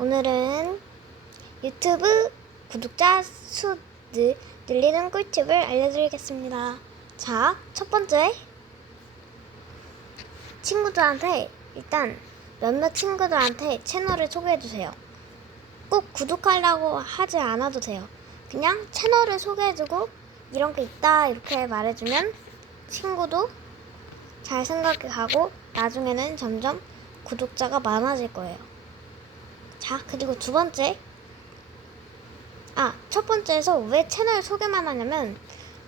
오늘은 유튜브 구독자 수 늘, 늘리는 꿀팁을 알려드리겠습니다. 자, 첫 번째. 친구들한테, 일단 몇몇 친구들한테 채널을 소개해주세요. 꼭 구독하려고 하지 않아도 돼요. 그냥 채널을 소개해주고, 이런 게 있다, 이렇게 말해주면 친구도 잘 생각하고, 나중에는 점점 구독자가 많아질 거예요. 자, 그리고 두 번째. 아, 첫 번째에서 왜 채널 소개만 하냐면,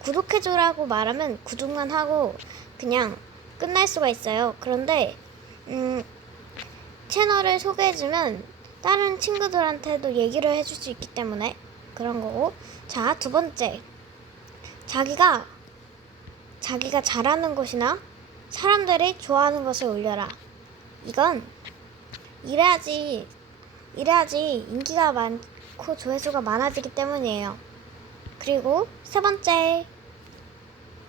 구독해줘라고 말하면 구독만 하고 그냥 끝날 수가 있어요. 그런데, 음, 채널을 소개해주면 다른 친구들한테도 얘기를 해줄 수 있기 때문에 그런 거고. 자, 두 번째. 자기가, 자기가 잘하는 것이나 사람들이 좋아하는 것을 올려라. 이건 이래야지 이래야지 인기가 많고 조회수가 많아지기 때문이에요. 그리고 세 번째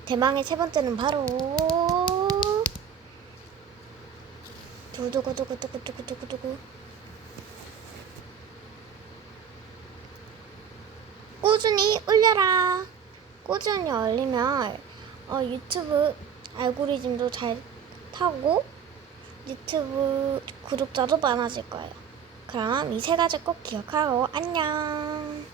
대망의 세 번째는 바로 두두구두구두구두구두구 꾸준히 올려라. 꾸준히 올리면 어, 유튜브 알고리즘도 잘 타고 유튜브 구독자도 많아질 거예요. 그럼 이 세 가지 꼭 기억하고 안녕.